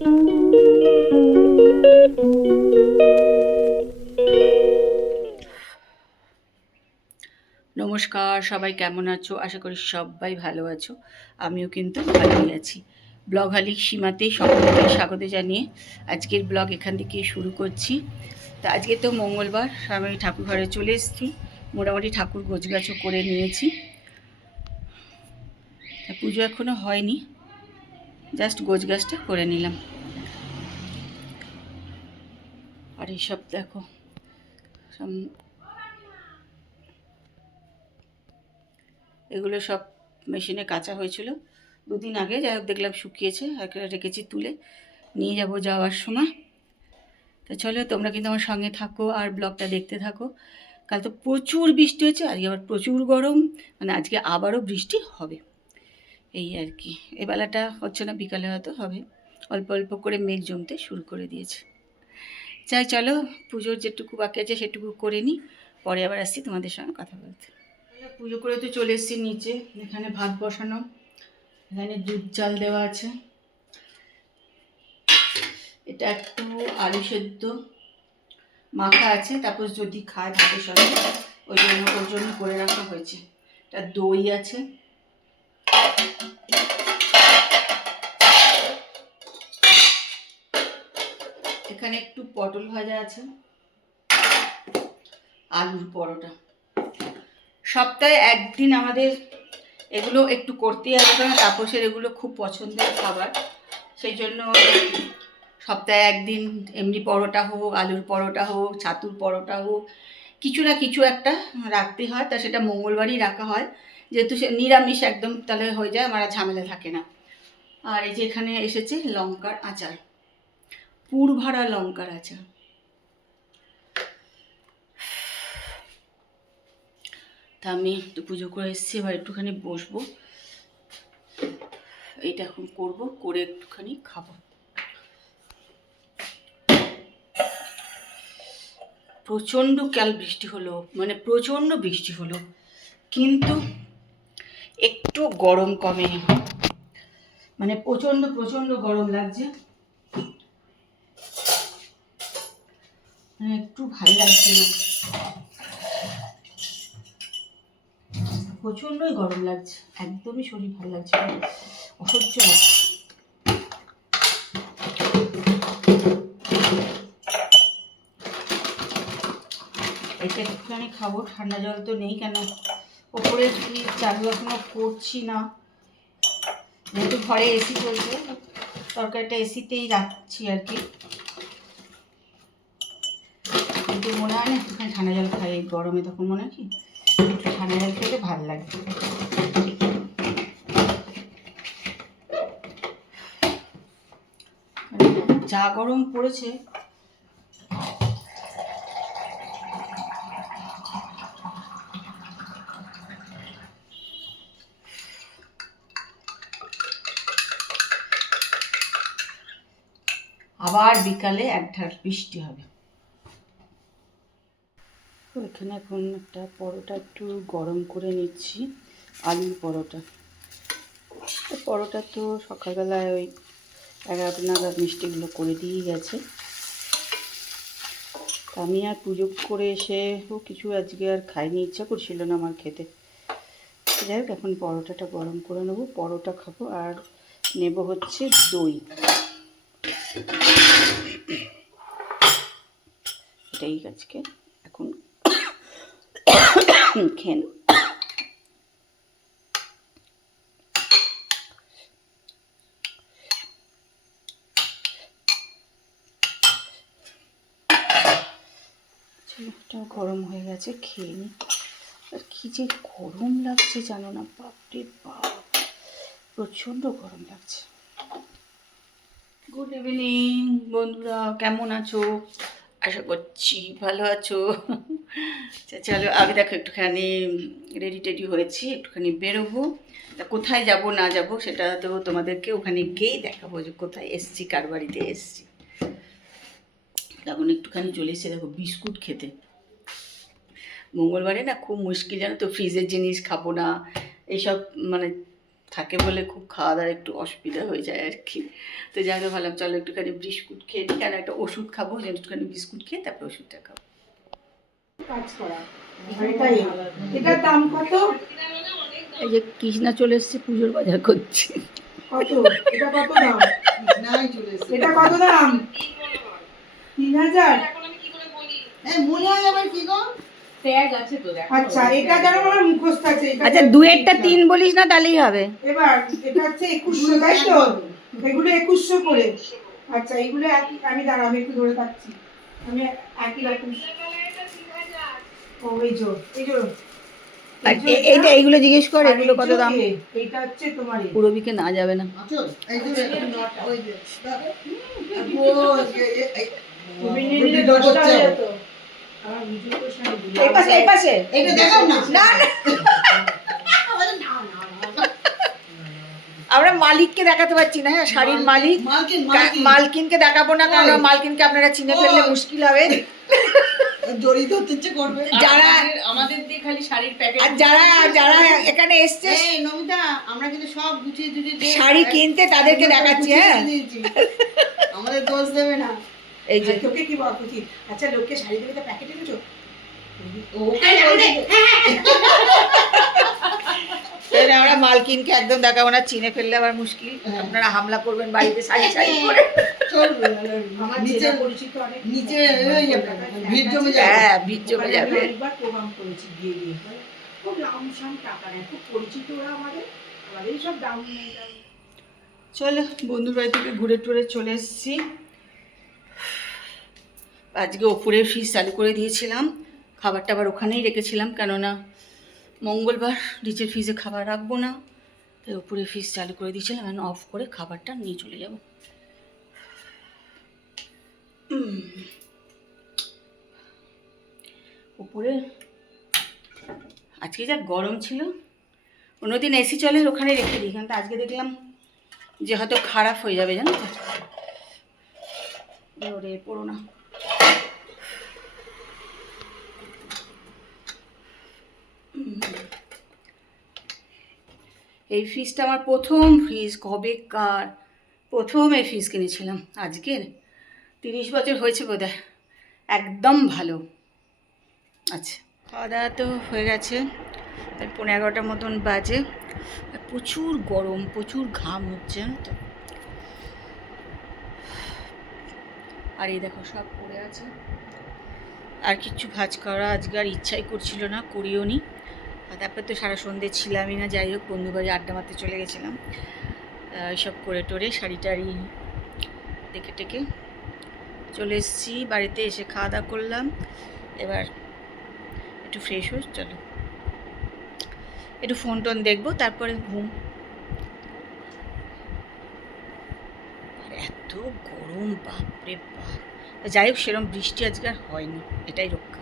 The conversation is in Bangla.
নমস্কার, সবাই কেমন আছো? আশা করি সবাই ভালো আছো। আমিও কিন্তু ভালোই আছি। ব্লগ হালিক সীমাতেই সকলকে স্বাগত জানিয়ে আজকের ব্লগ এখান থেকে শুরু করছি। তা আজকে তো মঙ্গলবার, আমি ঠাকুর ঘরে চলে এসেছি। মোটামুটি ঠাকুর গোছগাছও করে নিয়েছি। তা পুজো এখনও হয়নি, জাস্ট গোছগাছটা করে নিলাম। আর এইসব দেখো, এগুলো সব মেশিনে কাচা হয়েছিল দুদিন আগে, যাই হোক দেখলাম শুকিয়েছে, একটা রেখেছি তুলে নিয়ে যাওয়ার সময়। তো চলো, তোমরা কিন্তু আমার সঙ্গে থাকো আর ব্লগটা দেখতে থাকো। কাল তো প্রচুর বৃষ্টি হয়েছে, আজকে আবার প্রচুর গরম, মানে আজকে আবারও বৃষ্টি হবে এই আর কি। এবেলাটা হচ্ছে না, বিকালে হয়তো হবে। অল্প অল্প করে মেঘ জমতে শুরু করে দিয়েছে। চাই চলো, পুজোর যেটুকু বাকি আছে সেটুকু করে নিই, পরে আবার আসছি তোমাদের সঙ্গে কথা বলতে। পুজো করে তো চলে এসেছি নিচে, এখানে ভাত বসানো, এখানে দুধ চাল দেওয়া আছে, এটা একটু আলু সেদ্ধ মাখা আছে, তারপর যদি খায় ভাতের সঙ্গে ওর জন্য করে রাখা হয়েছে। এটা দই আছে, এখানে একটু পটল ভাজা আছে, আলুর পরোটা। সপ্তাহে একদিন আমাদের এগুলো একটু করতেই হবে, কারণ তাপসের এগুলো খুব পছন্দের খাবার। সেই জন্য সপ্তাহে একদিন এমনি পরোটা হোক, আলুর পরোটা হোক, ছাতুর পরোটা হোক, কিছু না কিছু একটা রাখতে হয়। তা সেটা মঙ্গলবারই রাখা হয়, যেহেতু সে নিরামিষ একদম, তাহলে হয়ে যায়, আমার ঝামেলা থাকে না। আর এই যে এখানে এসেছে লঙ্কার আচার, পুর ভরা লঙ্কার আচার। তা আমি একটু পুজো করে এসেছি, এবার একটুখানি বসবো, এইটা এখন করবো, করে একটুখানি খাবো। প্রচণ্ড কাল বৃষ্টি হলো, মানে প্রচণ্ড বৃষ্টি হলো, কিন্তু একটু গরম কমেনি, মানে প্রচণ্ড প্রচণ্ড গরম লাগছে, মানে একটু ভালো লাগছে না, প্রচণ্ডই গরম লাগছে, একদমই শরীর ভালো লাগছে না, অসহ্য লাগছে। এটা একটুখানি খাবো, ঠান্ডা জল তো নেই, কেন ওপরে কি চালু এখনো করছি না, যেহেতু ঘরে এসি চলছে, তরকারিটা এসিতেই রাখছি আর কি। কিন্তু মনে হয় না একটুখানি ঠান্ডা জল খাই এই গরমে, তখন মনে হয় কি একটু ঠান্ডা জল খেতে ভালো লাগে। যা গরম পড়েছে, আবার বিকালে এক ঢাল বৃষ্টি হবে। তো এখানে এখন একটা পরোটা একটু গরম করে নিচ্ছি, আলুর পরোটা। পরোটা তো সকালবেলায় ওই 11টা নাগাদ মিষ্টিগুলো করে দিয়েই গেছে। আমি আর পুজো করে এসেও কিছু আজকে আর খাইনি, ইচ্ছা করছিল না আমার খেতে। যাই হোক, এখন পরোটাটা গরম করে নেবো, পরোটা খাবো, আর নেব হচ্ছে দই। এটাই আজকে এখন খেয়ে নেব। এটাও গরম হয়ে গেছে, খেয়ে নিই। আর কি যে গরম লাগছে জানো না, বাপরে বাপ, প্রচণ্ড গরম লাগছে। গুড ইভিনিং বন্ধুরা, কেমন আছো? আশা করছি ভালো আছো। চলো, আগে দেখো একটুখানি রেডি টেডি হয়েছি, একটুখানি বেরোবো। তা কোথায় যাব না যাব সেটা তো তোমাদেরকে ওখানে গিয়েই দেখাবো, যে কোথায় এসছি, কার বাড়িতে এসছি। তখন একটুখানি চলে এসেছে দেখো বিস্কুট খেতে। মঙ্গলবারে না খুব মুশকিল, জানো তো, ফ্রিজের জিনিস খাবো না, এইসব মানে থাকে বলে খুব খাওয়া দাওয়ার একটু অসুবিধা হয়ে যায় আর কি। তো যাই হোক ভাবলাম চলো একটুখানি বিস্কুট খেয়ে নিই, কেন একটা ওষুধ খাবো, একটুখানি বিস্কুট খেয়ে তারপরে ওষুধটা খাবো। কাজ করা এটার দাম কত? এই যে কৃষ্ণা চলে এসছে পুজোর বাজার করছে। কত এটা? কত দাম? এটা কত দাম? 3000। মনে হয় আবার কি গো ট্যাগ আছে তো দেখো। আচ্ছা এটা যেন আমার মুখস্থ আছে। আচ্ছা দুয়েরটা 3 বলিস না তাহলেই হবে। এবার এটা হচ্ছে 2100, তাই তো? এগুলো 2100 করে। আচ্ছা এগুলো আমি দাঁড়াও, আমি একটু ধরে থাকছি, আমি একই রকম। ও এই জো এইটা এইগুলো জিজ্ঞেস কর, এগুলো কত দাম? এইটা হচ্ছে তোমার পুরবিকে না যাবে না। এই যে ওই যে এই পাশে এই পাশে এটা দেখাও না। না আমরা মালিককে দেখাতে পারছি না। হ্যাঁ শাড়ির মালিক মালকিনকে দেখাবো না, কারণ মালকিনকে আপনারা চিনে ফেললে মুশকিল হবে। জড়ি ধরতে ইচ্ছে করবে। যারা আমাদের দিয়ে খালি শাড়ির প্যাকেট, আর যারা যারা এখানে এসছে এই নমিতা আমরা কিন্তু সব গুছিয়ে গুছিয়ে শাড়ি কিনতে তাদেরকে দেখাচ্ছি। হ্যাঁ আমাদের দোষ দেবে না। এই যে তোকে কি বলতে কি? আচ্ছা লোককে শাড়ি দেবে তো প্যাকেট এনেছো? আমরা মালকিনকে একদম দেখাবো না, চিনে ফেললে আবার মুশকিল। আপনারা হামলা করবেন বাড়িতে শাড়ি শাড়ি করে। আমার নিচে পরিচিত অনেক নিচে ভিড় জমে যাবে। হ্যাঁ ভিড় জমে যাবে। একবার প্রোগ্রাম করেছি গিয়ে গিয়ে খুব লামসাম টাকা নেয়, খুব পরিচিত ওরা আমাদের সব দাম নেই। চলো বন্ধুর বাড়ি থেকে ঘুরে টুরে চলে এসেছি। আজকে ওপরের ফ্রিজ চালু করে দিয়েছিলাম, খাবারটা আবার ওখানেই রেখেছিলাম, কেননা মঙ্গলবার নিচের ফ্রিজে খাবার রাখবো না, তাই ওপরের ফ্রিজ চালু করে দিয়েছিলাম। এখন অফ করে খাবারটা নিয়ে চলে যাব। উপরে আজকে যা গরম ছিল, অন্যদিন এসি চলে ওখানে রেখে দিই, কিন্তু আজকে দেখলাম যে হয়তো খারাপ হয়ে যাবে, জানো তো। ওরে পড়ো না। এই ফ্রিজটা আমার প্রথম ফ্রিজ, কবেকার প্রথম এই ফ্রিজ কিনেছিলাম, আজকের 30 বছর হয়েছে বোধহয়। একদম ভালো। আচ্ছা খাওয়া দাওয়া তো হয়ে গেছে, 11:30 মতন বাজে। প্রচুর গরম, প্রচুর ঘাম হচ্ছে, জানো তো। আর এই দেখো সব পড়ে আছে। আর কিছু ভাজ করা আজকে আর ইচ্ছাই করছিল না, করিও নি। আর তারপরে তো সারা সন্ধ্যে ছিলামই না। যাই হোক বন্ধু বাড়ি আড্ডা মারতে চলে গেছিলাম। এইসব করে টোরে শাড়ি টাড়ি দেখে টেকে চলে এসেছি বাড়িতে। এসে খাওয়া দাওয়া করলাম, এবার একটু ফ্রেশ হয়ে চলো একটু ফোন টোন দেখবো, তারপরে ঘুম। আর এত গরম, বাপরে বাপ। যাই হোক সেরকম বৃষ্টি আজকে আর হয়নি, এটাই রক্ষা।